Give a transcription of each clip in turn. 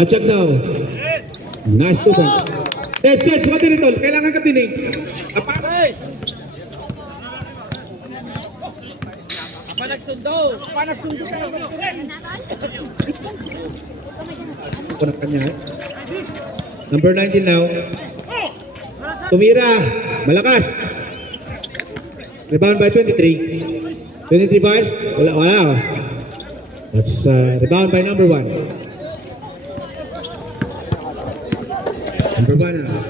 Pachak now. Nice defense. Set, buka din ito. Kailangan ka tinig. Apa? Panagsundo ka na Ako ng kanya. Number 19 now. Tumira. Malakas. Rebound by 23. 23 fires. Wala. That's rebound by number 1. Number 1 now.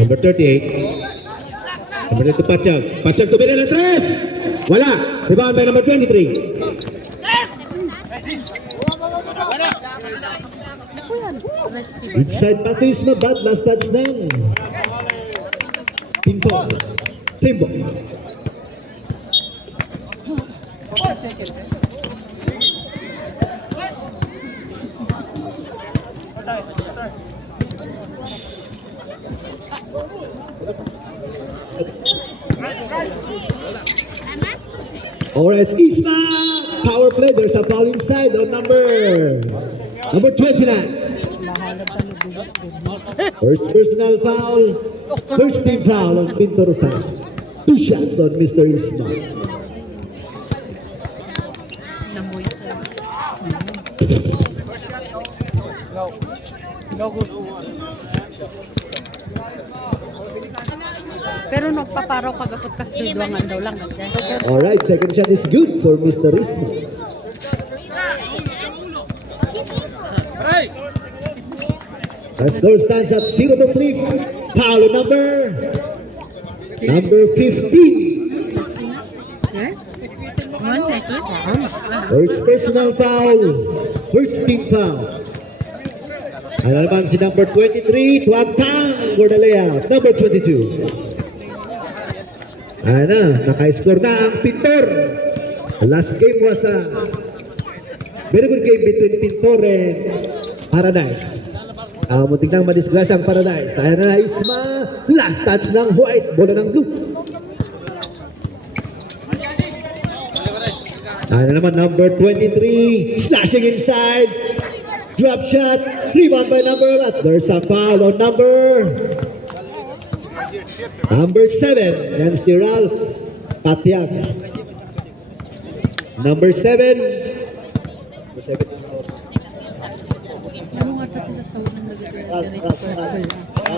Number 38. Number 2 Pachak. Pachak tumira ng 3. Wala. Rebound by number 23. Inside pass to Isma, but last touchdown. Pinto. Simbo. Alright, Isma! Power play. There's a foul inside on number 29. First personal foul. First team foul on Pinto Rosales. 2 shots on Mr. Isma. Pero nagpaparaw kagapot kas duduangan daw lang. Alright, second shot is good for Mr. Isma. Our score stands at 0-3. Foul number 15. First personal foul. First team foul. Ano naman si number 23, Tuantang for the layout. Number 22. Naka-score na ang Pintor. Last game was a very good game between Pintor and Paradise. Muntik nang madisgrasya ang Paradise. Ayan na Isma. Last touch ng white. Bola ng blue. Ayan naman number 23. Slashing inside. Drop shot. Rebound by number 1. There's a foul on number 7. Yan si Ralph Patiak. Number 7. Ano nga tati sa sound ng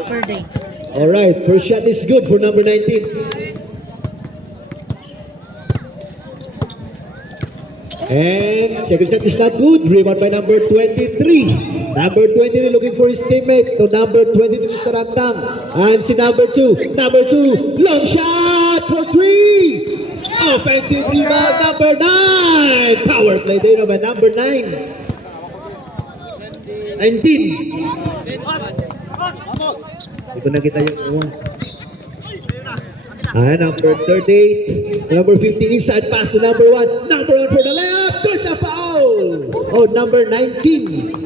per day? Alright, first shot is good for number 19. And second shot is not good. Rebound by number 23. Number 23 looking for his teammate. To number 22, Mr. Antang. And si number 2. Number 2. Long shot for 3. Offensive rebound number 9. Power play there by number 9. 19. Ito na kita yung number 38. Number 15 inside pass to number 1. Number 1 for the layup. There's a foul. Oh, number 19.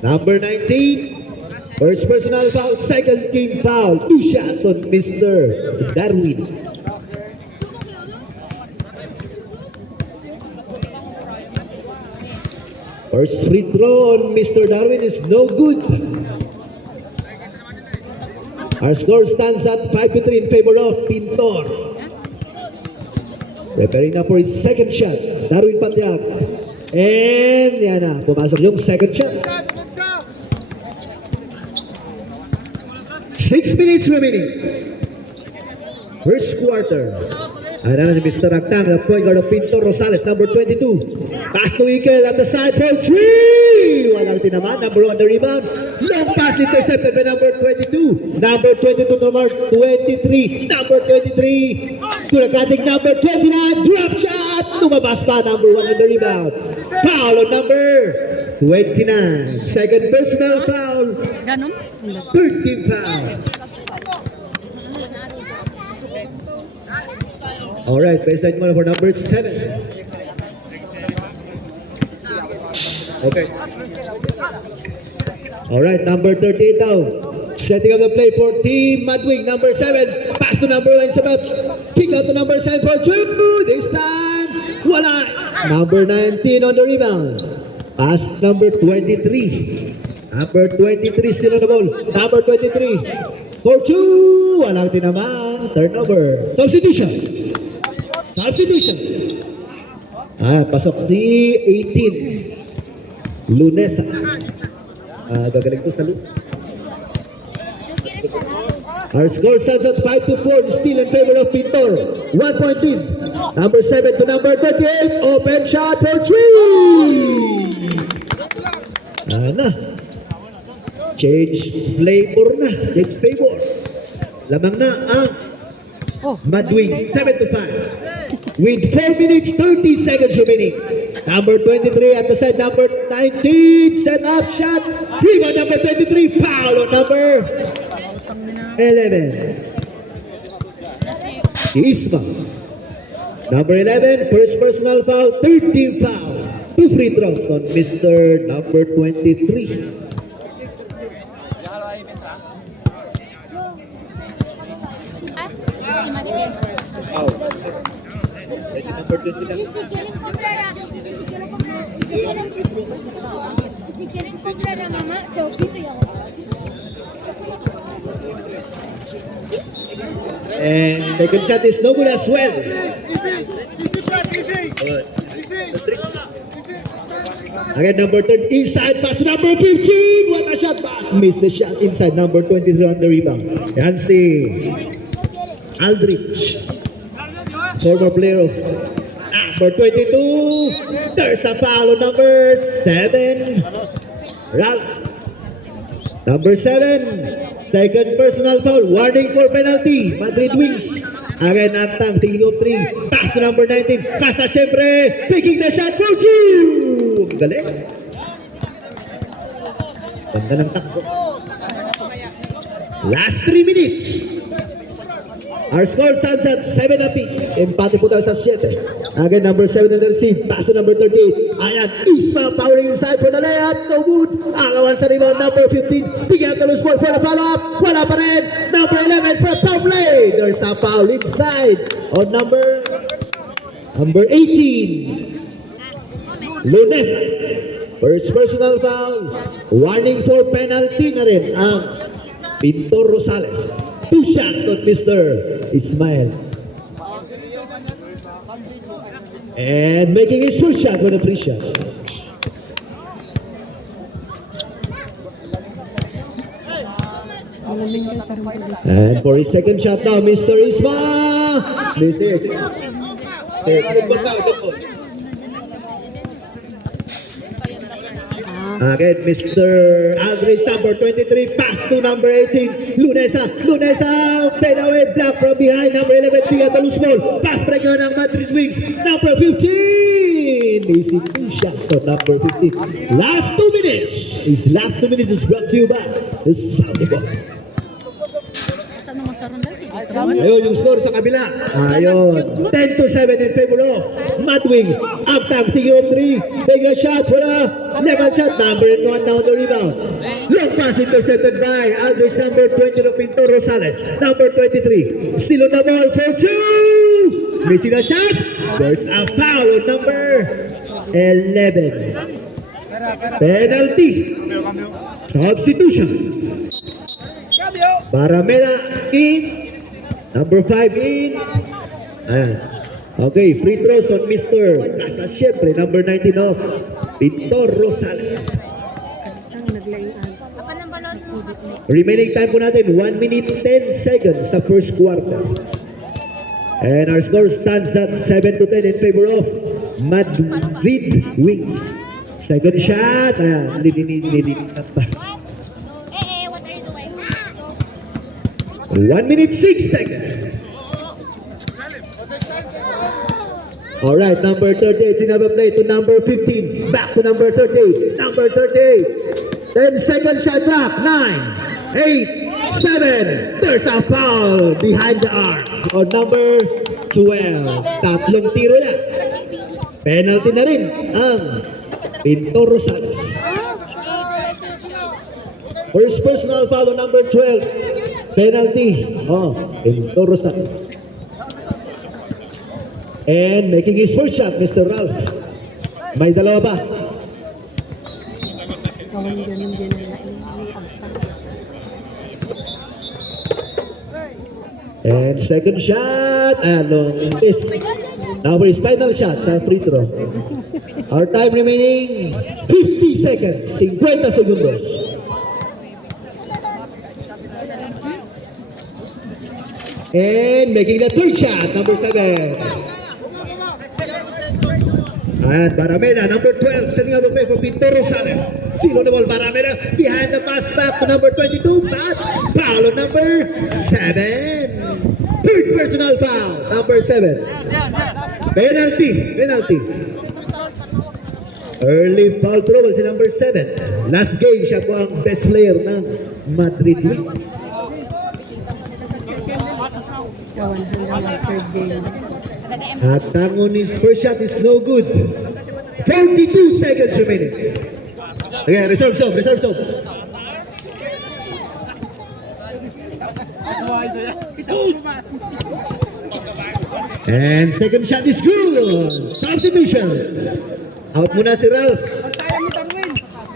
Number 19. First personal foul. Second team foul. 2 shots on Mr. Darwin. First free throw on Mr. Darwin is no good. Our score stands at 5-3 in favor of Pintor. Preparing na for his second shot. Darwin Patiak. And yan na, pumasok yung second shot. 6 minutes remaining. First quarter. Ayan na si Mr. Actang, the point guard of Pintor Rosales, number 22. Pass to Ikel at the side for 3. Walang tinaman. Number 1 the rebound. Long pass intercepted by number 22. Number 22 to number 23. Number 23 to the cutting number 29. Drop shot. Lumabas pa. Number 1 on the rebound. Foul on number 29. Second personal foul. Ganon? Third team foul. Alright, baseline mo for number 7. Okay. Alright, number 38 now. Setting up the play for Team Madwing. Number 7. Pass to number 1. Sabab. Kick out to number 7 for 2. This time. Wala. Number 19 on the rebound. Pass number 23. Number 23 still on the ball. Number 23. For two. Walang tinaman. Turnover. Substitution. Pasok si 18. Lunesa. Gagaling to sa Lunesa. Our score stands at 5-4, still in favor of Pintor. 1 point lead. Number 7 to number 38. Open shot for 3. Change flavor na. Change favor. Lamang na ang Madwing 7-5. With 4 minutes 30 seconds remaining. Number 23 at the set. Number 19. Set up shot. Rebound number 23. Foul on number 11. Isma. Number 11, first personal foul, 13 foul. 2 free throws on Mr. number 23. Si quieren comprar a mamá, se ojito y hago. And the good shot is no good as well. Again, number 30, inside pass to number 15. What a shot back. Missed the shot inside number 23 on the rebound. Yan si Aldrich, former player of number 22. There's a foul on number 7. Ralph. Number 7, second personal foul. Warning for penalty. Madrid Wings. Again, Antang, tingin of 3. Pass to number 19. Kasa siyempre. Picking the shot for 2. Galing. Ganda ng takbo. Last 3 minutes. Our score stands at 7 apiece. Empate po tayo sa 7. Again, number 7 on the receive. Pass to number 38. Ayan, Isma powering inside for the layup. No good. Agawan sa rebound, number 15. Bigyan the loose ball for the follow-up. Wala pa rin. Number 11 for a foul play. There's a foul inside on number 18. Lunesa. First personal foul. Warning for penalty na rin ang Pintor Rosales. 2 shots on Mr. Ismael. And making his first shot with a free shot. And for his second shot now, Mr. Isma. Again, Mr. Aldrich, number 23, pass to number 18, Lunesa, fade away, block from behind, number 11, Pia the loose ball, pass break on ng Madrid Wings, number 15, missing 2 shots on number 15. Last 2 minutes, his last 2 minutes is brought to you by the Saudi Box. Ayun yung score sa kabila. Ayun. 10-7 in favor of Mad Wings. Uptang, tingin of 3. Take a shot for a level shot. Number 1 down the rebound. Long pass intercepted by Aldrich, number 20 of Pintor Rosales. Number 23. Still on the ball for 2. Missing a shot. There's a foul on number 11. Penalty. Substitution. Baramela in. Number 5 in. Okay, free throws on Mr. Casa siyempre, number 19 of Pintor Rosales. Remaining time po natin, 1 minute 10 seconds sa first quarter. And our score stands at 7-10 in favor of Madrid Wings. Second shot. Lilinitan pa. 1 minute 6 seconds. Alright, number 38, sinaba play to number 15. Back to number 38. Number 38. 10 second shot clock. 9, 8, 7. There's a foul behind the arc on number 12. Tatlong tiro lang. Penalty na rin ang Pintor Rosales. First personal foul on number 12. Penalty. Pintor Rosales. And making his first shot, Mr. Ralph. May dalawa pa. Gawin ganun din ang agtang. And second shot. Long miss. Now for his final shot sa free throw. Our time remaining 50 seconds. 50 segundos. And making the third shot, number 7. And Barameda, number 12, setting up the play for Pinto Rosales. Still on the ball, Barameda, behind the pass back to number 22, but foul on number 7. Third personal foul, number 7. Penalty. Early foul trouble si number 7. Last game, siya po ang best player ng Madrid Wings. Gawan hanggang ang third game. At Tangonis first shot is no good. 42 seconds remaining. Okay, reserve zone. And second shot is good. Substitution. Out muna si Ralph.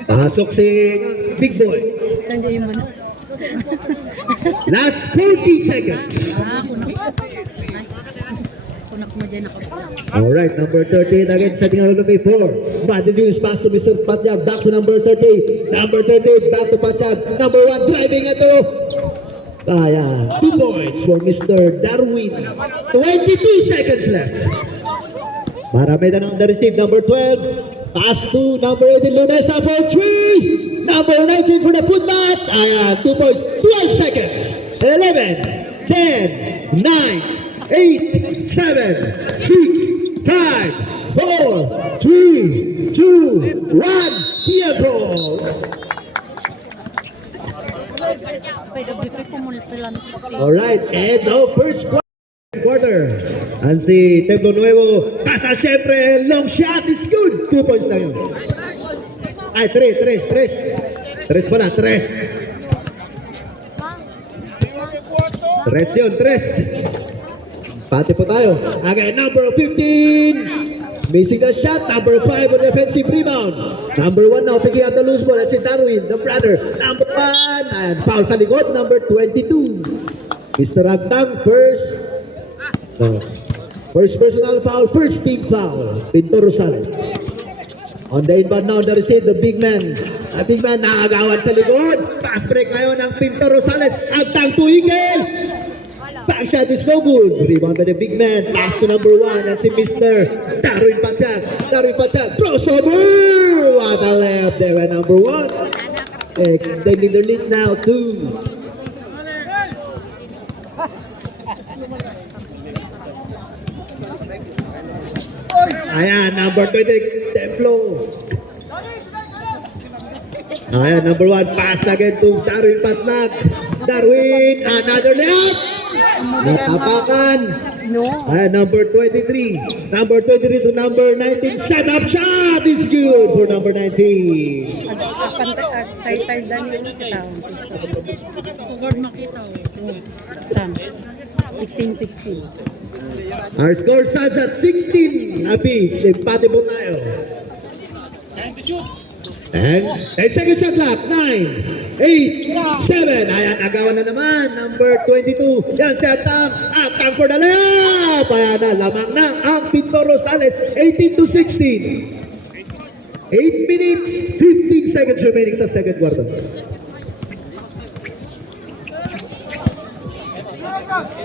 Pasok si Big Boy. Nandiyan mo na. Last 40 seconds. Kunak mo dyan ako. Alright, number 13 again, setting out of the play 4. Madrid Wings pass to Mr. Patyab, back to number 30. Number 30, back to Patyab. Number 1, driving ito. 2 points for Mr. Darwin. 22 seconds left. Marameda ng the receive, number 12. Pass to number 18, Lunesa for 3. Number 19 for the footmat. 2 points, 12 seconds. 11, 10, 9, 8, 7, 6, 5, 4, 3, 2, 1. Tiempo. Alright, and now first quarter. And si Templo Nuevo, kasa siyempre, long shot is good. 2 points lang yun. Ay, 3. 3 pala, 3. 3 yun, 3. Pati po tayo. Again, number 15. Missing the shot. Number 5 on defensive rebound. Number 1 now picking up the loose ball. That's si Darwin, the brother. Number 1. And foul sa likod. Number 22. Mr. Agtang, first personal foul. First team foul. Pinto Rosales. On the inbound now, the receive, the big man. Ang big man nakagawan sa likod. Pass break ngayon ng Pinto Rosales. Agtang to Eagles. Back shot is no good. Rebound by the big man. Pass to number 1. That's si Mr. Darwin Patyag. Crossover. What a left there by number 1. Extending the lead now to ayan, number 20, Templo. Ayan, number 1, pass again to Darwin Patnag. Darwin, another layup. Natapakan. No. Ayan, number 23. Number 23 to number 19. Set up shot is good for number 19. Tay-tay dan yung kitawang. Tugod makita. Tam. 16-16. Our score stands at 16 apiece. Empate po tayo. And second shot clock. 9, 8, 7. Ayan, agawan na naman. Number 22. Yan, set up. Atang for the layup. Ayan na, lamang na ang Pinto Rosales. 18-16. 8 minutes, 15 seconds remaining sa second quarter.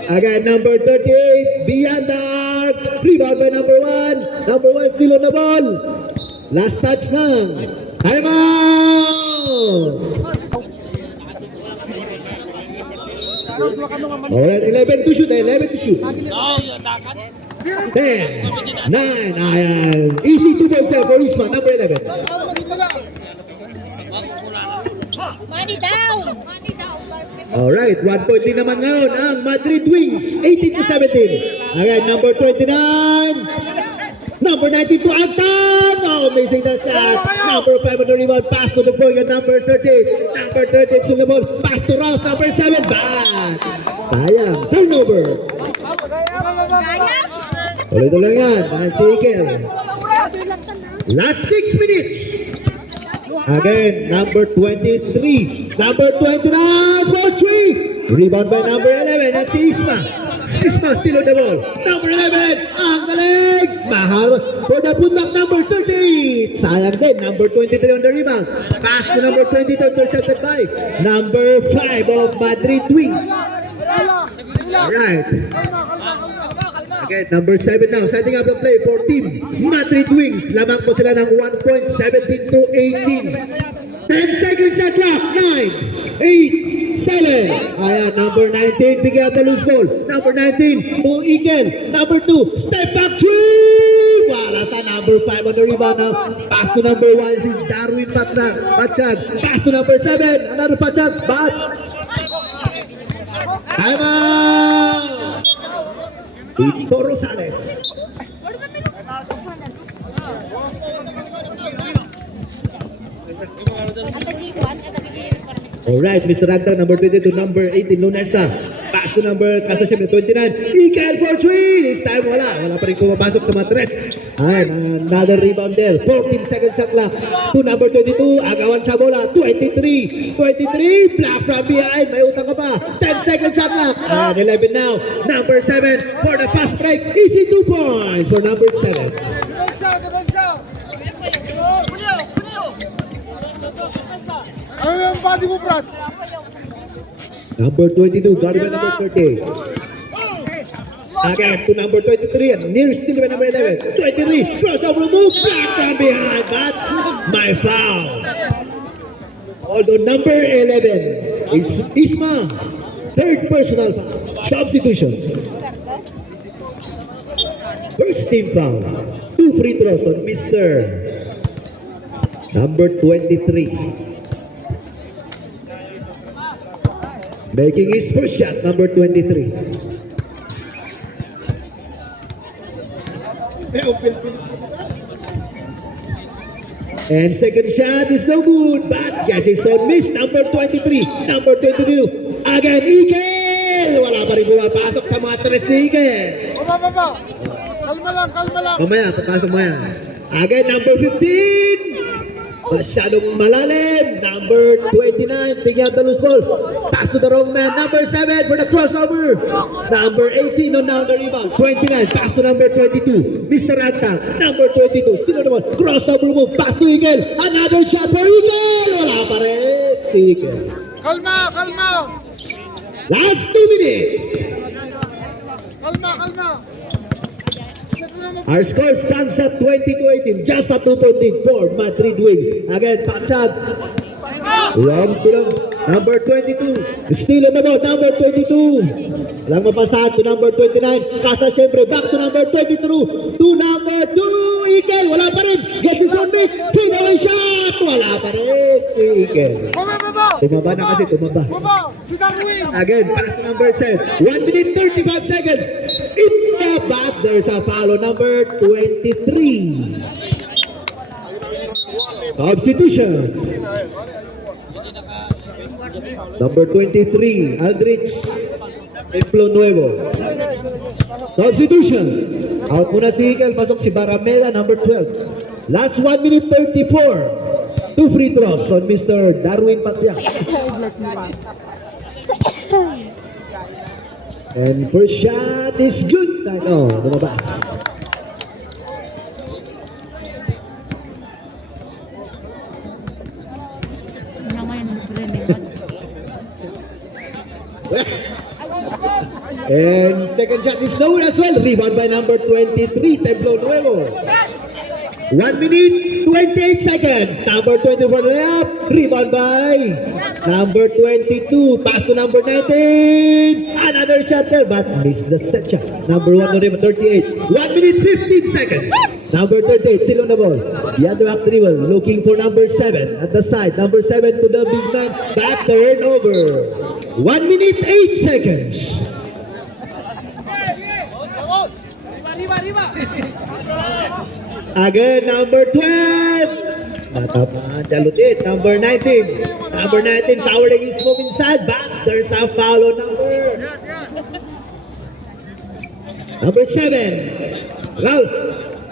Again, number 38, beyond the arc. Rebound by number 1. Number 1 still on the ball. Last touch na. Time out! Alright, 11 to shoot. 10, 9, ayan. Easy 2 points there for Isma, number 11. Money down! Alright, 1 point din naman ngayon ang Madrid Wings, 18-17. Again, number 29. Number 19 to Agtang. Oh, missing the shot. Number 5 on the rebound. Pass to the point. Number 30. Number 30 on the ball. Pass to Ralph. Number 7. Back. Sayang. Turnover. Ulit lang yan. Si Iker. Last 6 minutes. Again, number 23. Number 29 for 3. Rebound by number 11. That's Isma. Isma still on the ball. Number 11. Ang galing. Mahal. For the putback, number 30. Sayang din. Number 23 on the rebound. Pass to number 22. Intercepted by number 5 of Madrid Wings. Alright. Again, number 7 now, setting up the play for team Madrid Wings. Lamang po sila ng 1 point, 17 to 18. 10 seconds at clock. 9, 8, 7. Ayan, number 19, bigyan the loose ball. Number 19, to Ikel. Number 2, step back 3. Wala sa number 5 on the rebound now. Pass to number 1, si Darwin Pachag. Pass to number 7, another Pachag. But time out! Ito Rosales. Alright, Mr. Ragtag, number 22, number 18, Lunes na. Pass to number, kasa siya 29. Ikel for 3. This time wala. Wala pa rin pumapasok sa matres. Ay, another rebound there. 14 seconds sa clock. To number 22, agawan sa bola. 23. Block from behind. May utang ka pa. 10 seconds sa clock. And 11 now. Number 7 for the fast break. Easy 2 points for number 7. Ano yung body mo, Brad? Number 22, guarded by number 38. Again to number 23 and near still by number 11. 23, crossover move, back from behind, but my foul. Although number 11 is Isma, third personal foul. Substitution. First team foul. 2 free throws on Mr. Number 23. Making his first shot, number 23. And second shot is no good, but gets his own miss, number 23. Number 22. Again, Ikel! Wala pa rin pumapasok sa mga tres ni Ikel. Baba. Kalma lang. Mamaya, papasok mo yan. Again, number 15. Masyadong malalim. Number 29, bigyan the loose ball. Pass to the wrong man. Number 7 for the crossover. Number 18 on down the rebound. 29, pass to number 22. Mr. Ranta, number 22. Still on the ball. Crossover move. Pass to Ikel. Another shot for Ikel. Wala pa rin. Ikel. Kalma. Last 2 minutes. Kalma. Our score stands at 20-18, just a 2-point lead for Madrid Wings. Again, Pachag. Wrong to number 22. Still on the ball, number 22. Lang mapasahan to number 29. Kasa siyempre, back to number 22. To number 2, Ikel. Wala pa rin. Gets his own miss. Fadeaway shot. Wala pa rin. Ikel. Baba. Tumaba na kasi, tumaba. Si Darwin. Again, pass to number 7. 1 minute 35 seconds. In the back, there's a foul on number 23. Substitution. Number 23, Aldrich Templo Nuevo. Substitution. Out muna si Ikel, pasok si Barameda, number 12. Last 1 minute 34. 2 free throws from Mr. Darwin Patiak. And first shot is good. No, lumabas. And second shot is low as well. Rebound by number 23, Templo Nuevo. 1 minute, 28 seconds. Number 24 layup. Rebound by number 22. Pass to number 19. Another shot there, but missed the set shot. Number 1 on him, 38. 1 minute, 15 seconds. Number 38, still on the ball. Yadrak dribble, looking for number 7 at the side. Number 7 to the big man. Back turnover. 1 minute, 8 seconds. Again, number 12. Matamaan, Dalutit. Number 19. Number 19, powering his move inside. Back, there's a foul on number 7. Ralph.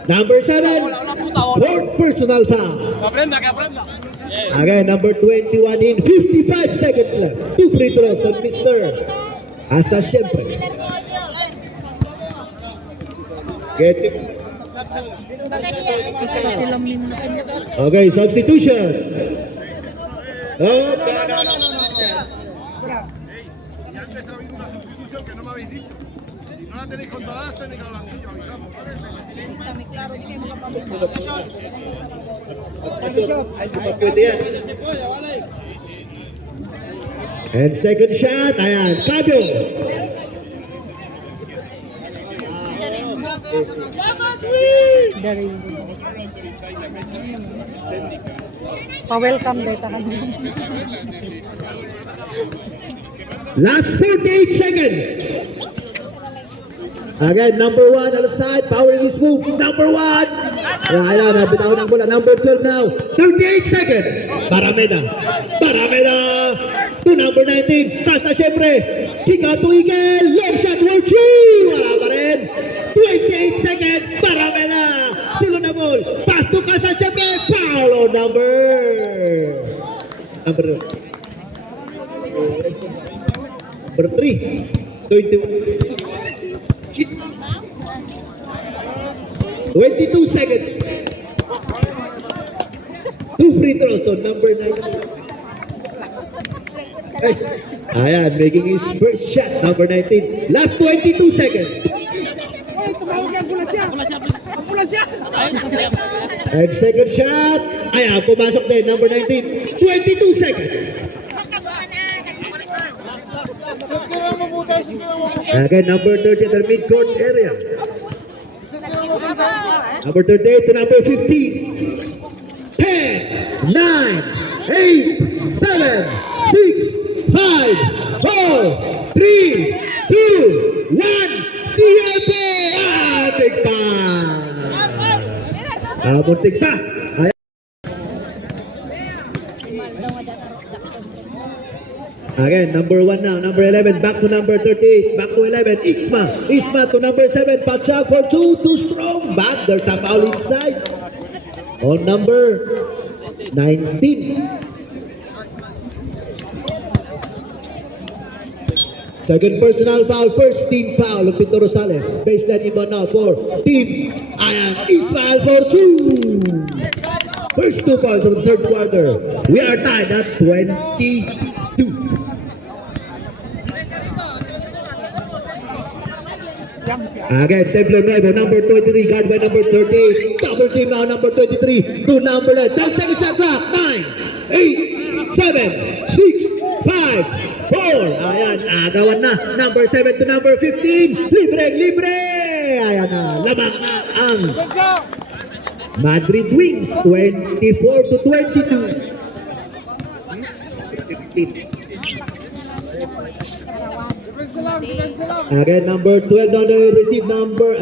Number 7. Fourth personal foul. Again, number 21 in 55 seconds left. 2 free throws on Mr. Asa siyempre. Get it. Okay, substitution. Oh, Y antes ha habido una sustitución que no me habéis dicho. Si no la tenéis controlada, tenéis que blanquillo, avisamos, ¿vale? and second shot, ayan, Fabio. Dari. Pa-welcome dito kami. Last 48 seconds. Again, number 1 on the side, powering his move. Number 1. Ayan, nabitawan ng bola. Number 12 now. 38 seconds. Barameda. Barameda. To number 19. Taas na siyempre. Kick out to Igel. Long shot, world three. Wala pa rin. 28 seconds. Barameda. Still on the ball. Pass to Kasal siyempre. Foul on number 3. 22 seconds. 2 free throws to number 9. Hey, ayan, making his first shot, number 19. Last 22 seconds. And second shot. Ayan, pumasok din, number 19. 22 seconds. Again, number 30 at the mid-court area. Number 38 to number 15. 10, 9, 8, 7, 6, 5, 4, 3, 2, 1. TLP! Muntik pa! Muntik pa! Again, number 1 now, number 11, back to number 38, back to 11, Isma to number 7, Patchak for 2, too strong, back, there's a foul inside, on number 19. Second personal foul, first team foul of Pinto Rosales, baseline iba now for team, ayan, Ismael for 2. First 2 points of the third quarter, we are tied at 22. Again, Templar Nuevo, number 23, guard by number 30. Double team now, number 23 to number 9. 10 seconds shot clock. 9, 8, 7, 6, 5, 4. Ayan, agawan na. Number 7 to number 15. Libre. Ayan na, lamang na ang Madrid Wings. 24 to 22. 15. Again, number 12 on the receive number.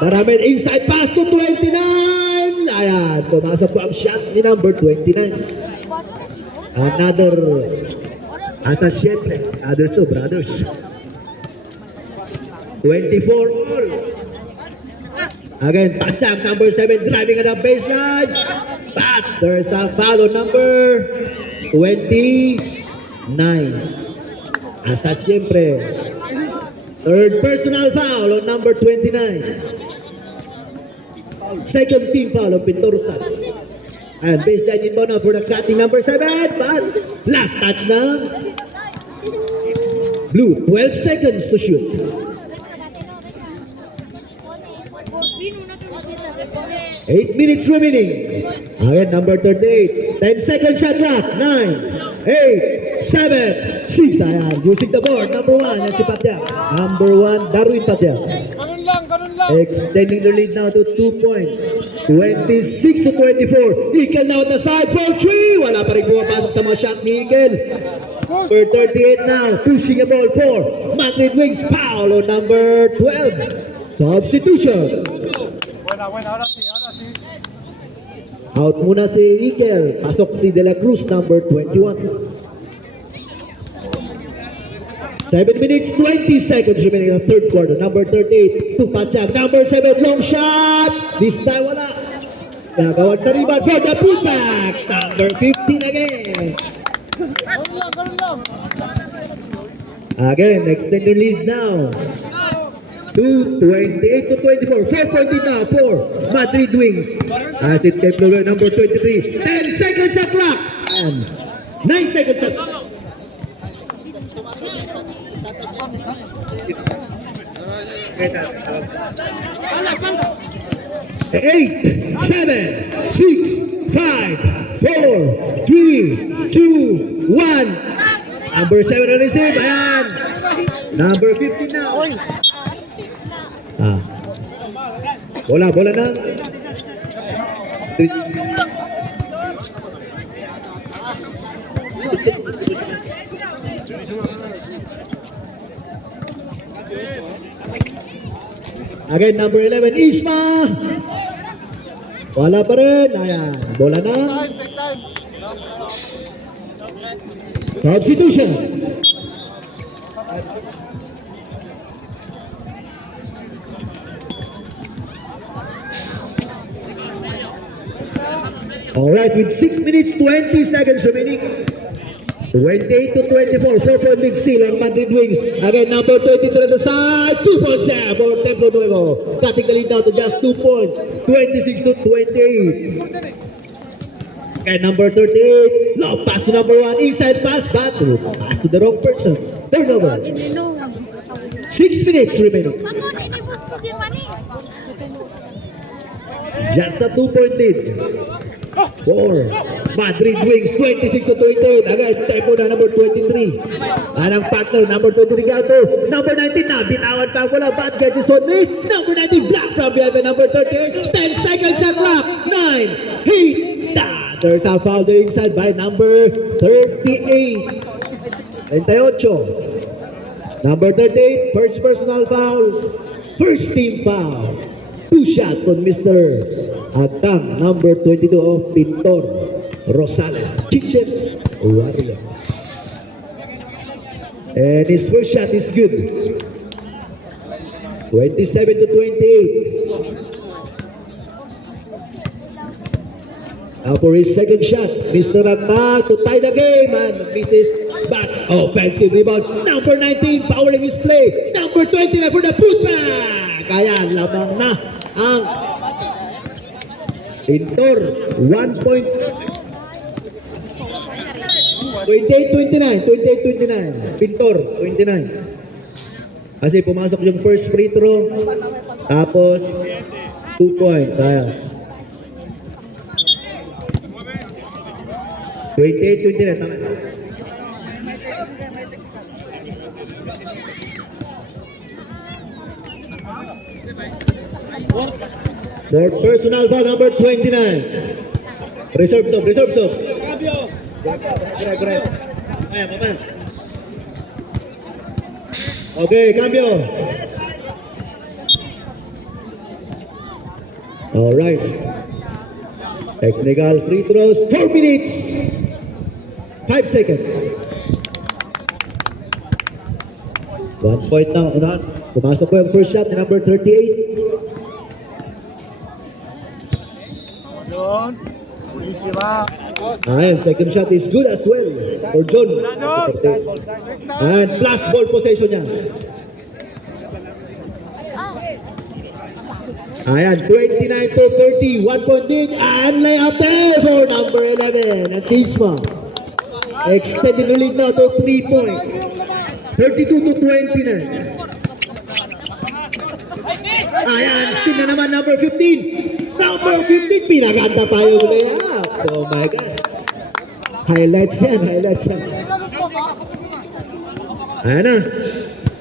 Maraming inside pass to 29. Ayan, pumasok po ang shot ni number 29. Another, asa siyempre, others to brothers. 24 all. Again, Patchak, number 7, driving at the baseline. But there's a foul on number 29. Hasta siempre. Third personal foul on number 29. Second team foul on Pinto Rosales. And baseline inbound for the cutting number 7. But last touch na. Blue, 12 seconds to shoot. 8 minutes remaining. Again, number 38. 10 second shot clock. 9, 8, 7, 6. Ayan, using the board. Number 1, yan si Patya. Number 1, Darwin Patya. Ganun lang. Extending the lead now to 2 points. 26 to 24. Eagle now at the side for 3. Wala pa rin pumapasok sa mga shot ni Eagle. Number 38 now, pushing a ball for Madrid Wings. Foul on number 12. Substitution. Buena, ahora sí. Out muna si Eagle. Pasok si De La Cruz, number 21. 7 minutes, 20 seconds remaining in the third quarter. Number 38 to Patchak. Number 7, long shot. This time wala. Nagawan na rebound for the putback. Number 15 again. Again, extend their lead now. 28 to 24. 4-point lead now for Madrid Wings. As it takes over number 23. 10 seconds at clock. And 9 seconds at clock. 8, 7, 6, 5, 4, 3, 2, 1. Number 7 na receive. Ayan. Number 15 na. Ah. Bola na. Again, number 11, Isma. Wala pa rin. Ayan. Bola na. Substitution. All right, with 6 minutes, 20 seconds remaining. 28 to 24, 4-point lead still on Madrid Wings. Again, number 22 on the side, 2 points there for Templo Nuevo. Cutting the lead down to just 2 points, 26 to 28. And number 38, no, pass to number 1, inside pass, but pass to the wrong person. Turnover. 6 minutes remaining. Just a 2-point lead. For Madrid Wings, 26 to 28. Again, tempo na number 23. Anang partner, number 23 Gato. Number 19 na, bitawan pa wala. But gadgets on race. Number 19, block from behind by number 38. 10 seconds at clock. 9, 8, there's a foul there inside by number 38. 38. Number 38, first personal foul. First team foul. 2 shots on Mr. Atang, number 22 of Pintor Rosales, Kitchen Warriors. And his first shot is good. 27 to 28. Now for his second shot, Mr. Atang to tie the game and misses back. Offensive rebound. Number 19 powering his play. Number 29 for the putback. Ayan, lamang na ang Pintor, 1 point. 28-29. Pintor, 29. Kasi pumasok yung first free throw. Tapos, 2 points. Ayan. 28-29. Tama. For personal foul number 29. Reserve stop. Correct. Mamaya. Okay, cambio. All right. Technical free throws, 4 minutes. 5 seconds. 1 point na unahan. Pumasok po yung first shot ni number 38. John, buenísima. And second shot is good as well for John. And plus ball possession niya. Ayan, 29 to 30. 1 point lead. And layup there for number 11. And Tisma. Extended the lead now to 3 points. 32 to 29. Ayan, still na naman number 15. Number 15, pinaganda pa yung layup. Oh my God. Highlights yan. Ayan na.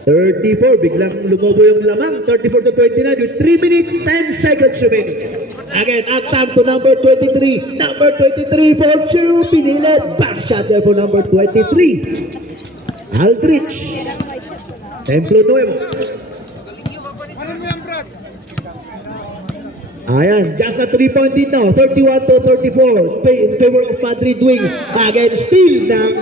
34, biglang lumobo yung lamang. 34 to 29 with 3 minutes, 10 seconds remaining. Again, Atang to number 23. Number 23 for 2. Pinilit. Back shot there for number 23. Aldrich. Templo Nuevo. Ayan, just a 3-point lead now. 31 to 34. In favor of Madrid Wings. Again, steal ng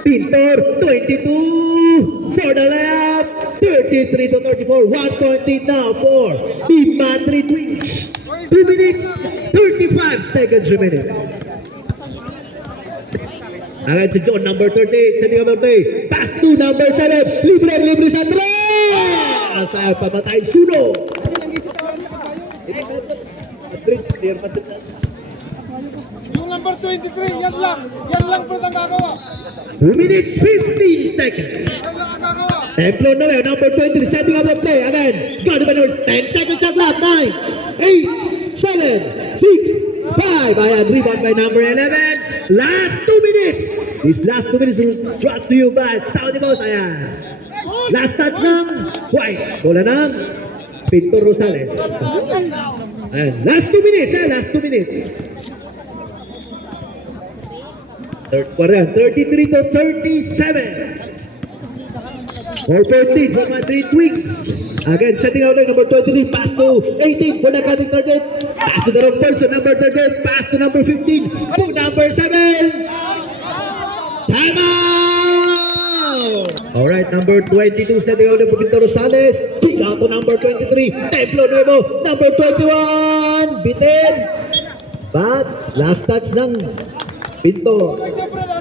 Pintor. 22 for the layup. 33 to 34. 1 point lead now for the Madrid Wings. 2 minutes, 35 seconds remaining. Ayan si John, number 38. Setting up play. Pass to number 7. Libre sa 3. Sa pamatay, Suno. Yung number 23, yan lang po ang gagawa. 2 minutes, 15 seconds. Yan lang ang gagawa. Templo na number 20, setting up the play. Again, got the 10 seconds of lap. 9, 8, 7, 6, 5. Ayan, rebound by number 11. Last 2 minutes. These last 2 minutes will brought to you by Saudi Boss. Ayan. Last touch ng White. Bola ng Pintor Rosales. Ayan, last 2 minutes. Last 2 minutes. Third quarter, 33 to 37. 4-14 for Madrid Wings. Again, setting out line number 23, pass to 18, bola cutting target. Pass to the wrong person, number 38, pass to number 15, to number 7. Time out! Alright, number 22, setting out line for Pintor Rosales. Kick out to number 23, Templo Nuevo, number 21, bitin. But, last touch ng Pinto.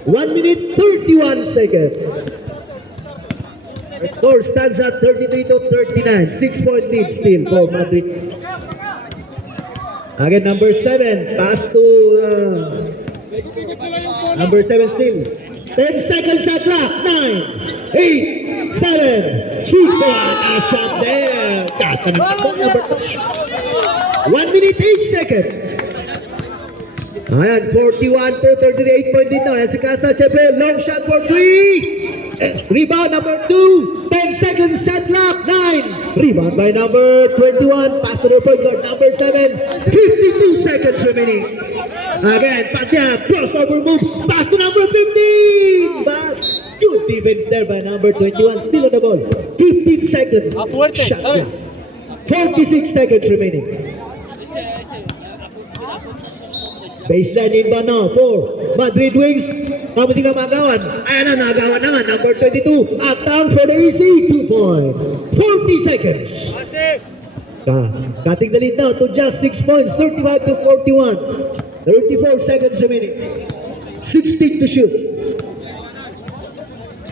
1 minute, 31 seconds. The score stands at 33 to 39. 6-point lead still for Madrid. Again, number 7. Pass to number 7 still. 10 seconds at clock. 9, 8, 7, 6. A shot there. Number 1 minute, 8 seconds. Ayan, 41 to 38 point lead now. Ayan si Casa, siyempre, long shot for 3. Rebound number 2. 10 seconds, set clock. 9. Rebound by number 21. Pass to the point guard, number 7. 52 seconds remaining. Again, Patya, crossover move. Pass to number 15. But good defense there by number 21. Still on the ball. 15 seconds. Shot. 46 seconds remaining. Baseline inbound now for Madrid Wings. Kamuting na magawan. Ayan na, nagawan naman. Number 22. Atang for the easy. 2 points. 40 seconds. Cutting the lead now to just 6 points. 35 to 41. 34 seconds remaining. 16 to shoot.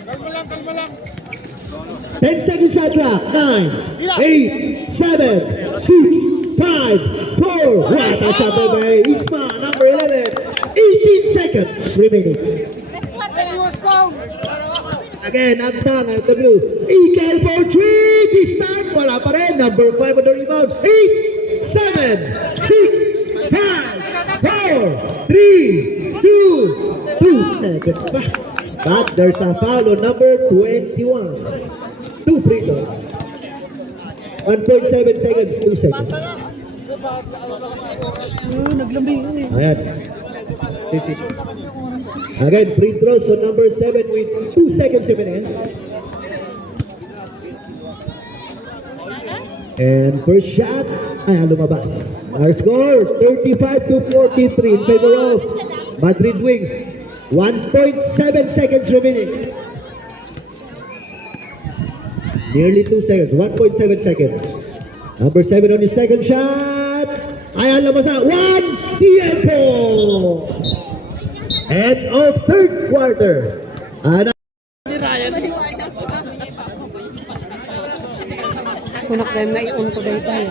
Kalma lang. 10 seconds shot clock. 9, 8, 7, 6, 5, 4. What a shot by Isma, number 11. 18 seconds remaining. Again, Antang, FW. Ikel for 3. This time, wala pa rin. Number 5 on the rebound. 8, 7, 6, 5, 4, 3, 2, 2 seconds pa. But there's a foul on number 21. 2 free throws. 1.7 seconds, 2 seconds. Ayan. Again, free throws on number 7 with 2 seconds remaining. And first shot, ayan, lumabas. Our score, 35 to 43 in favor of Madrid Wings. 1.7 seconds remaining. Nearly 2 seconds. 1.7 seconds. Number 7 on his second shot. Ayan, labas na. 1. Tiempo. End of third quarter. Kunak na may on ko dahil tayo.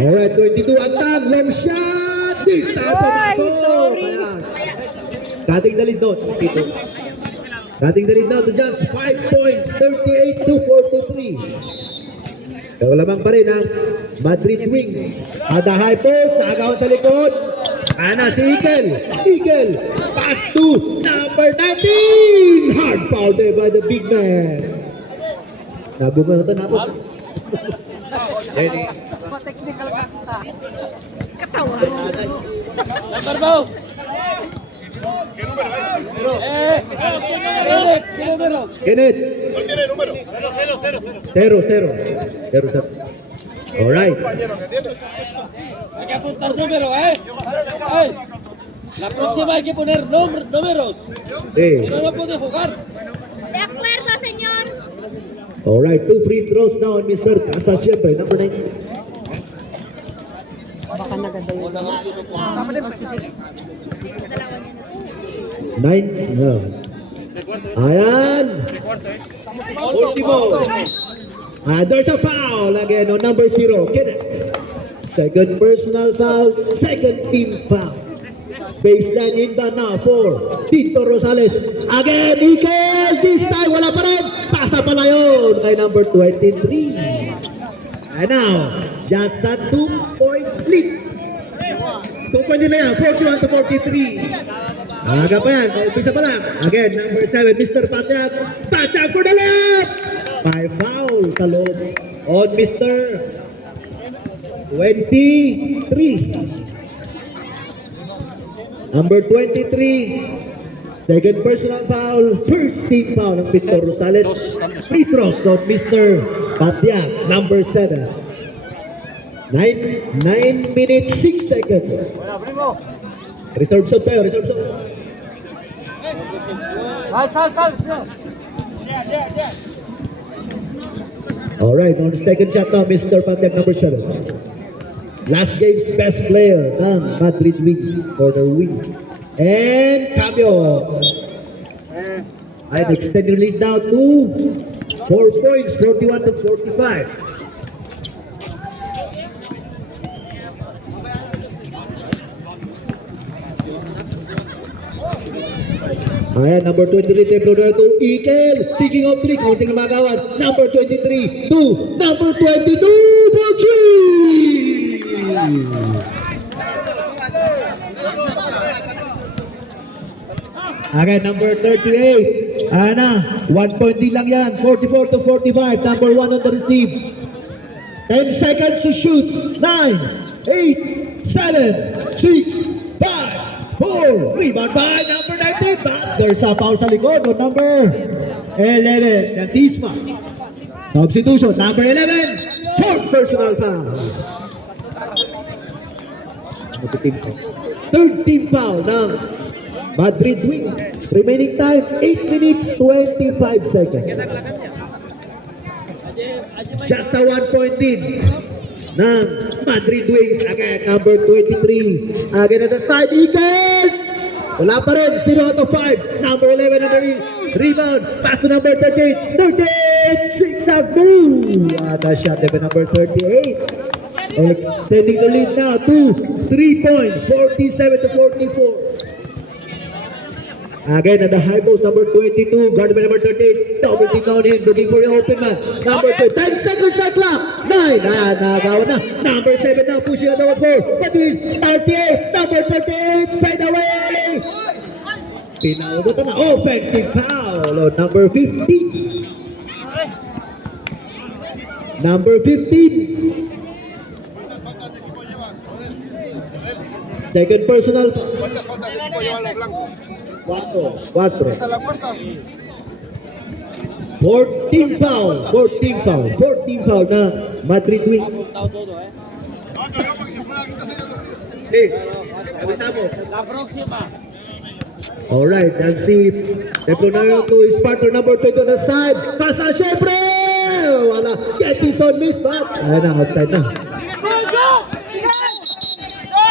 Alright, 22 Antang. Long shot. This time pumasok. Ayan. Cutting the lead doon. Cutting the lead now to just 5 points. 38 to 43. Kaya lamang pa rin ang Madrid Wings. At the high post, nakagawan sa likod. Ana si Ikel. Ikel. Pass to number 19. Hard foul there by the big man. Nabunga na napot. Technical ka. Katawa. Kenneth. No tiene número. 0-0. Alright. Hay que apuntar números, ¡Ay! La próxima hay que poner números. Sí. Si no, no puede jugar. De acuerdo, señor. Alright, 2 free throws now on Mr. Casa syempre, number 9. Baka nagada yun. Nine. No. Ayan. Ultimo. There's a foul again on number 0. Kenneth. Second personal foul. Second team foul. Baseline inbound now for Tito Rosales. Again, Ikel. This time, wala pa rin. Pasa pala yun kay number 23. And now, just a 2-point lead. 2-point nila yan. 41 to 43. Aga pa yan, umpisa pa lang. Again, number 7, Mr. Patyag. Patyag for the left! 5 foul sa loob on Mr. 23. Number 23, second personal foul, first team foul ng Mr. Rosales. Free throws on Mr. Patyag, number 7. 9 minutes, 6 seconds. Reserve shot tayo, reserve shot. Sal. Alright, on the second shot now, Mr. Patek, number 7. Last game's best player ng Madrid Wings for their win. And cambio. And extended lead now to 4 points, 41 to 45. Ayan, number 23, Templo na to Ikel. Taking of 3, counting na magawan. Number 23 to number 22, Bochi! Again, number 38. Ayan na, 1 point din lang yan. 44 to 45, number 1 on the receive. 10 seconds to shoot. 9, 8, 7, 6, 5. 4, rebound by number 19, but there's a foul sa likod on number 11, Dantisma. Substitution, number 11, fourth personal foul. Third team foul ng Madrid Wings. Remaining time, 8 minutes, 25 seconds. Just a 1 point in ng Madrid Wings. Again, number 23. Again on the side, Eagles! Wala pa rin, 0 out of 5. Number 11 on the rebound. Pass to number 38. 38! 6 out through. The shot by number 38. Extending the lead now to 3 points. 47 to 44. Again, at the high post, number 22, guarded by number 38. Double team down in, looking for the open man. Number 2, 10 seconds shot clock. 9, nagawa na. Number 7 now, pushing on number 4. That is 38, number 38, fade away. Pinaubutan na, offensive foul on number 15. Number 15. Second personal. ¿Cuántas faltas de equipo llevan los blancos? 4. ¿Esta es la cuarta? 14 foul na Madrid Wings. No, que no, porque si fuera quinta sería dos. Hey, avisamos. La próxima. Alright, and see Templo na yun to his partner number 20 on the side. Tasa syempre! Wala. Gets his own miss, but ayun na, outside na.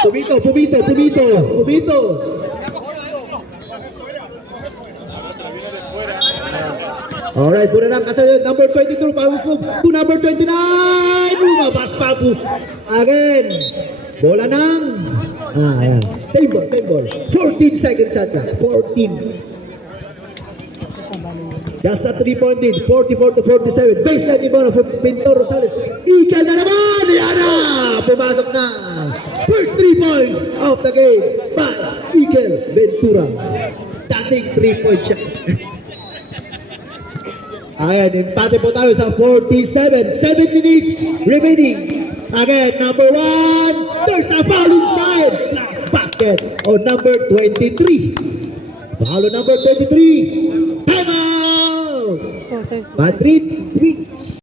Pumito. Alright, pura lang kasi number 22, Pawis move to number 29. Lumabas pa po. Again. Bola ng ayan. Same ball. 14 seconds shot na. 14. Just a 3-point lead. 44 to 47. Baseline ni Bono for Pintor Rosales. Ikel na naman. Yan na. Pumasok na. First 3 points of the game by Ikel Ventura. Dating 3-point shot. Ayan, empate po tayo sa 47. 7 minutes remaining. Again, number 1. There's a foul inside. Last basket on number 23. Foul on number 23. Time out! Starters. Madrid Wings.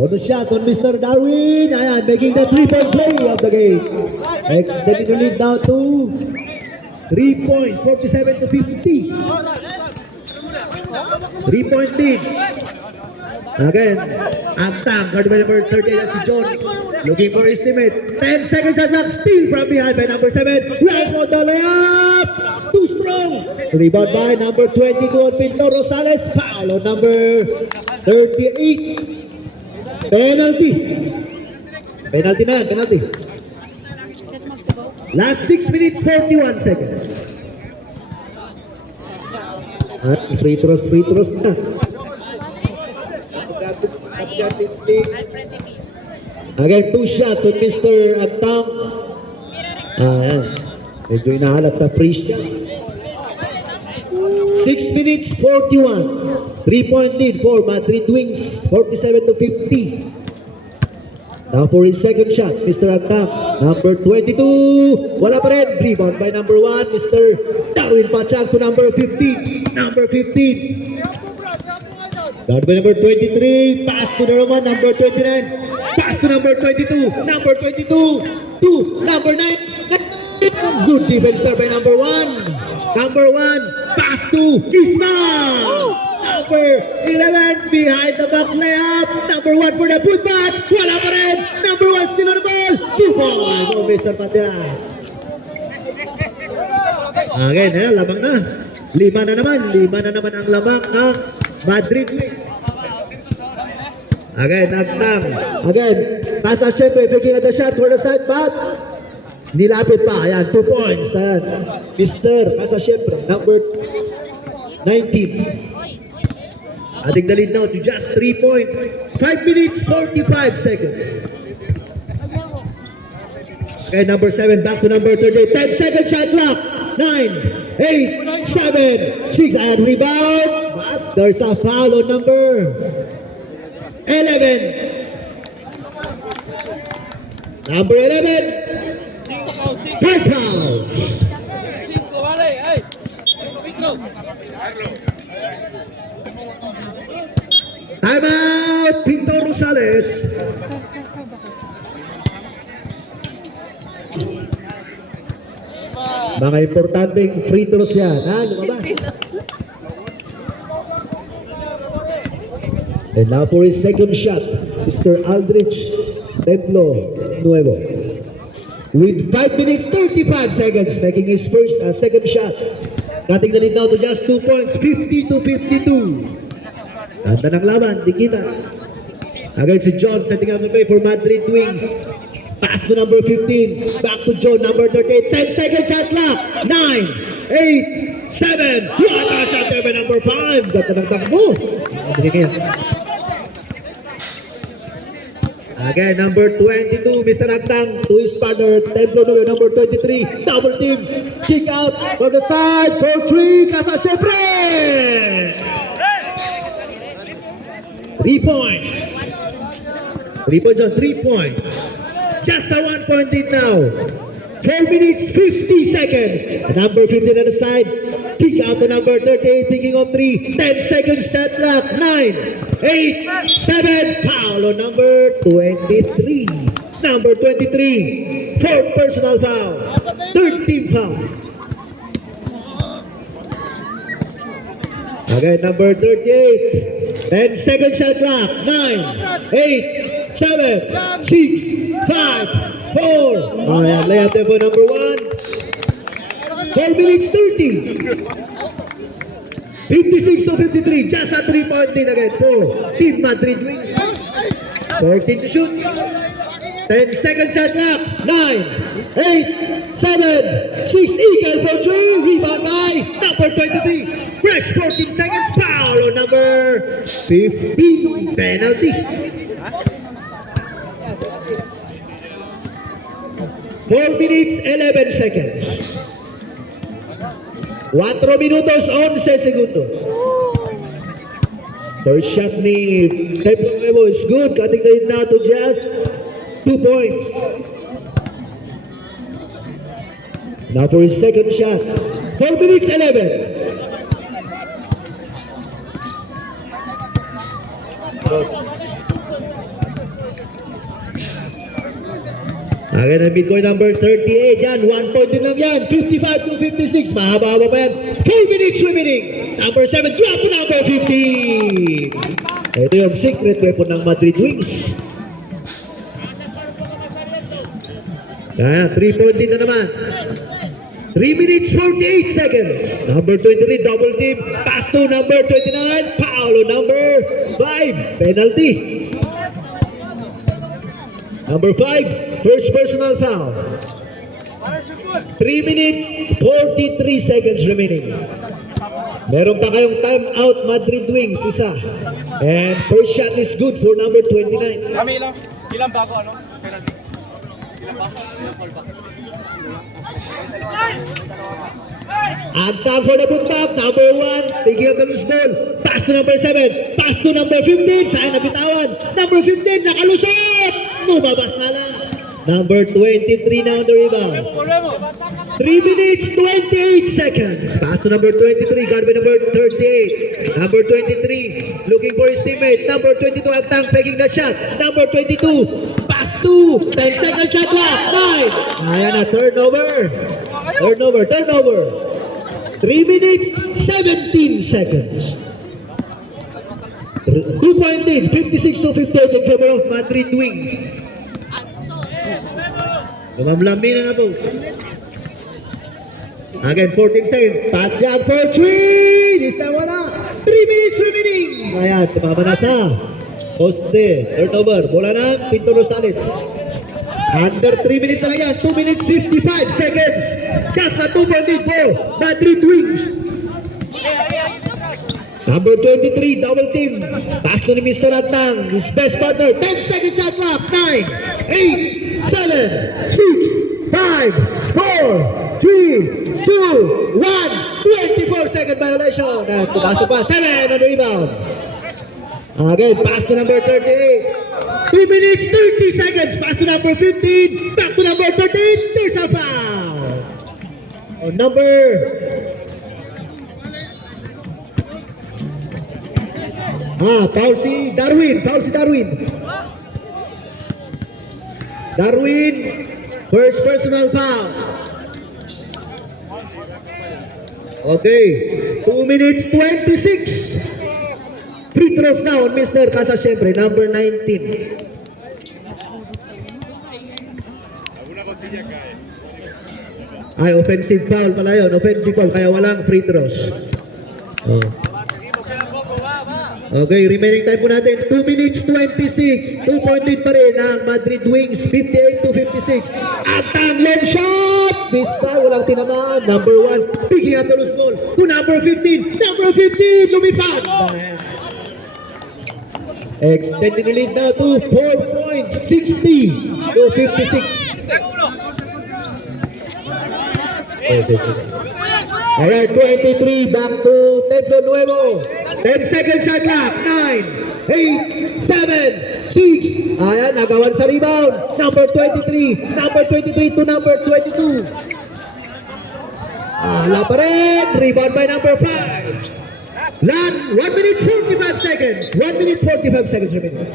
Bonus shot on Mr. Darwin. Ayan, making the 3-point play of the game. Extending the lead down to 3 points, 47 to 50. 3-point lead. Again, Agtang, guard by number 38, that's si John. Looking for his teammate. 10 seconds shot clock, still from behind by number 7. Right on the layup. Too strong. Rebound by number 22 on Pinto Rosales. Foul on number 38. Penalty. Penalty na yan, penalty. Last 6 minutes, 41 seconds. At free throws na. Again, 2 shots on Mr. Agtang. Ayan. Medyo inahalat sa free shot. 6 minutes, 41. 3-point lead for Madrid Wings. 47-50. Now for his second shot, Mr. Agtang. Number 22. Wala pa rin. Rebound by number 1, Mr. Darwin Pachak to number 15. Number 15. Guard by number 23. Pass to the Roman, number 29. Pass to number 22. Number 22. To number 9. Good defense there by number 1. Number 1. Pass to Ismail. Number 11 behind the back layup. Number 1 for the putback. Wala pa rin. Number 1 still on the ball. 2 points for Mr. Patya. Again, lamang na. 5 na naman ang lamang ng Madrid Wings. Again, Agtang. Again, Casa Siempre picking at the shot for the side, but nilapit pa. Ayan, 2 points. Ayan. Mr. Casa Siempre, number 19. Adding the lead now to just 3 points. 5 minutes, 45 seconds. Okay, number 7 back to number 38. 10 second shot clock. 9, 8, 7, 6. And rebound. But there's a foul on number 11. Number 11. 5 fouls. 5, vale, hey. Pitro. Timeout, Pinto Rosales. Mga importanteng free throws yan, ha? Lumabas. And now for his second shot, Mr. Aldrich Templo Nuevo. With 5 minutes, 35 seconds, making his first second shot. Cutting the lead now to just 2 points, 50-52. Ganda ng laban, di kita. Again si John setting up the play for Madrid Wings. Pass to number 15. Back to John, number 38. 10 second shot clock. 9, 8, 7. Wala shot there by number 5. Ganda ng takbo. Again, number 22, Mr. Agtang to his partner, Templo number 23. Double team. Kick out from the side. For 3, Casa Siempre. 3 points. 3 points on 3 points. Just a 1 point lead now. 4 minutes, 50 seconds. Number 15 on the side. Kick out to number 38, thinking of 3. 10 seconds shot clock. 9, 8, 7. Foul on number 23. Number 23. 4th personal foul. 3rd team foul. Again, number 38. 10 second shot clock. 9, 8, 7, 6, 5, 4. Oh, yeah, layup there for number 1. 4 minutes 30. 56-53. Just a 3-point lead again for Team Madrid Wings. 14 to shoot. 10 second shot clock. 9, 8, 7, 6. Eagle for 3. Rebound by number 23. Fresh 14 seconds. Foul on number 15. Penalty. 4 minutes 11 seconds. 4 minutos 11 segundos. First shot ni Templo Nuevo is good. Cutting the lead now to just 2 points. Now for his second shot. 4 minutes 11. Again, ang midcourt number 38. Yan, 1 point din lang yan. 55 to 56. Mahaba-haba pa yan. 4 minutes remaining. Number 7, drop to number 50. Ito yung secret weapon ng Madrid Wings. Kaya, 3 point din na naman. 3 minutes 48 seconds. Number 23, double team. Pass to number 29. Paolo, number 5. Penalty. Number 5, first personal foul. 3 minutes 43 seconds remaining. Meron pa kayong time out, Madrid Wings, isa. And first shot is good for number 29. Kami ilang bago ano? Penalty. Ilang bago? Ilang foul ba? And time for the putback, number 1, taking up the loose ball. Pass to number 7, pass to number 15, saan nabitawan? Number 15, nakalusot! Lumabas na lang. Number 23 now on the rebound. 3 minutes 28 seconds. Pass to number 23, guard by number 38. Number 23, looking for his teammate. Number 22, Agtang taking the shot. Number 22, pass to 10 second shot clock. 9. Ayan na, turnover. Turnover. 3 minutes 17 seconds. 2 point lead, 56 to 58 in favor of Madrid Wing. Lumamlamin na po. Again, 14 seconds. Patjag for 3. This time wala. 3 minutes remaining. Ayan, tumama na sa poste. Turnover. Bola na, Pinto Rosales. Under 3 minutes na lang yan. 2 minutes 55 seconds. Just a 2 point lead for Madrid Wings. Number 23, double team. Pass to ni Mr. Atang, his best partner. 10 seconds shot clock. 9, 8, 7, 6, 5, 4, 3, 2, 1. 24 second violation. And pumasok pa. 7 on the rebound. Again, pass to number 38. 2 minutes, 30 seconds. Pass to number 15. Back to number 13. There's a foul. On number... foul si Darwin. Darwin, first personal foul. Okay, 2 minutes 26. Free throws now on Mr. Casa Siempre, number 19. Ay, offensive foul pala yun. Offensive foul, kaya walang free throws. Oh. Okay, remaining time po natin, 2 minutes 26. 2 point lead pa rin ang Madrid Wings, 58 to 56. At ang long shot! This time, walang tinamaan. Number 1, picking up the loose ball to number 15. Number 15, lumipad! Extending the lead now to 4 points, 60 to 56. Alright, 23, back to Templo Nuevo. 10 seconds shot clock. 9, 8, 7, 6. Ayan, nagawan sa rebound. Number 23. Number 23 to number 22. Ala pa rin. Rebound by number 5. Lan, 1 minute 45 seconds. 1 minute 45 seconds remaining.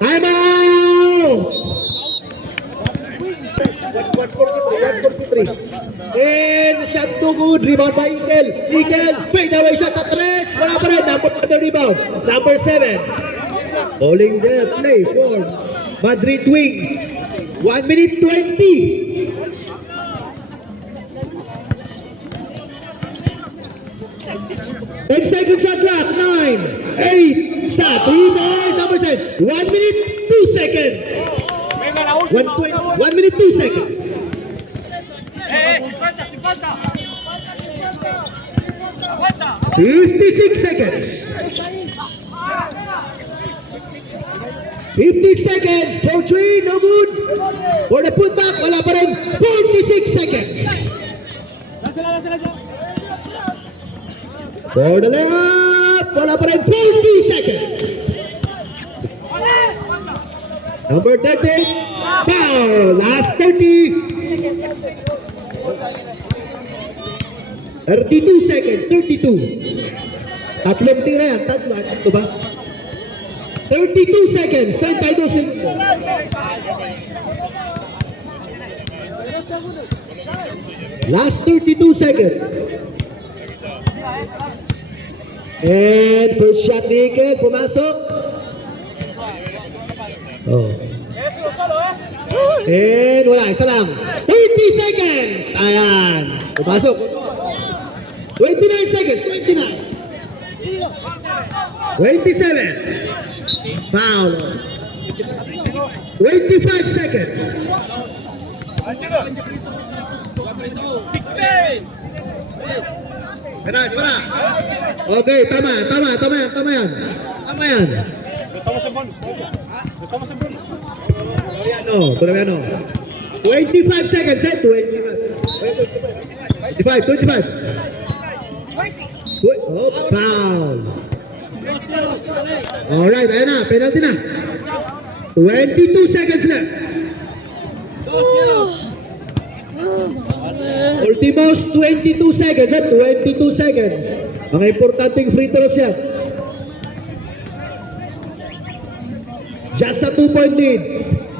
Time out! 143. And shot to good. Rebound by Ikel. Fade away shot sa 3. Wala pa rin. Number 1 rebound. Number 7. Calling the play for Madrid Wings. 1 minute 20. 10 seconds shot clock. 9, 8, stop. Rebound. Number 7. 1 minute 2 seconds. 1 minute 2 seconds. 56 seconds. 50 seconds for 3, no good. For the putback, wala pa rin. 46 seconds. For the layup, wala pa rin. 40 seconds. Number 30. Foul. Last 30. 32 seconds. 32. Tatlong tira yan. Tatlo ba? 32 seconds. 32 seconds. Last 32 seconds. And first shot ni Iker, pumasok. Oh. And wala, isa lang. 30 seconds. Ayan. Pumasok. 29 seconds. 29. 27. Foul. 25 seconds. 16! Para. Okay, tama yan. Tama yan. Estamos en bonus, todavía. Estamos en bonus. Todavía no. 25 seconds, 25. Oh, foul. Alright, ayan na. Penalty na. 22 seconds left. Ultimos 22 seconds, 22 seconds. Mga importanteng free throws yan. Just a 2-point lead.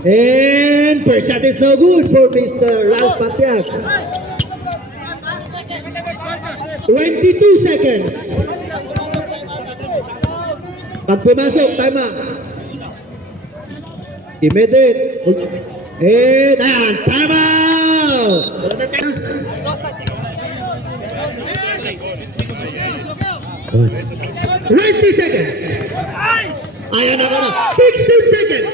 And first shot is no good for Mr. Ralph Patiak. 22 seconds. Pag pumasok, tama. Immediate. And ayan, tama! 20 seconds. Ayan na. 16 seconds.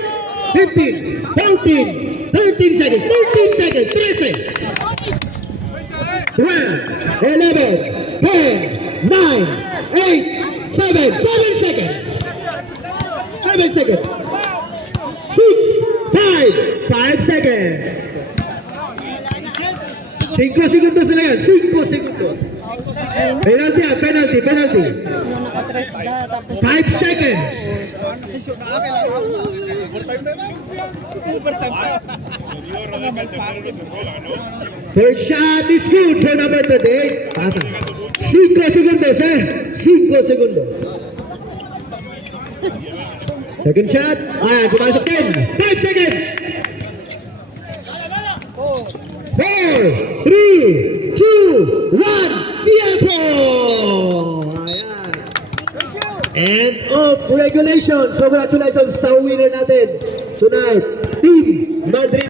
15, 14, 13 seconds, 13 seconds, 13. 12, 11, 10, 9, 8, 7 seconds. 7 seconds. 6, 5 seconds. 5 segundos na lang yan. 5 segundos. Penalty yan, penalty. Ano nakatres na, tapos 5 seconds. First shot is good for number 38. Pasa. 5 segundos, 5 segundos. Second shot. Ayan, pumasok din. 5 seconds. 4, 3, 2, 1. Tiempo! Ayan. End of regulation. Congratulations sa winner natin tonight, Team Madrid.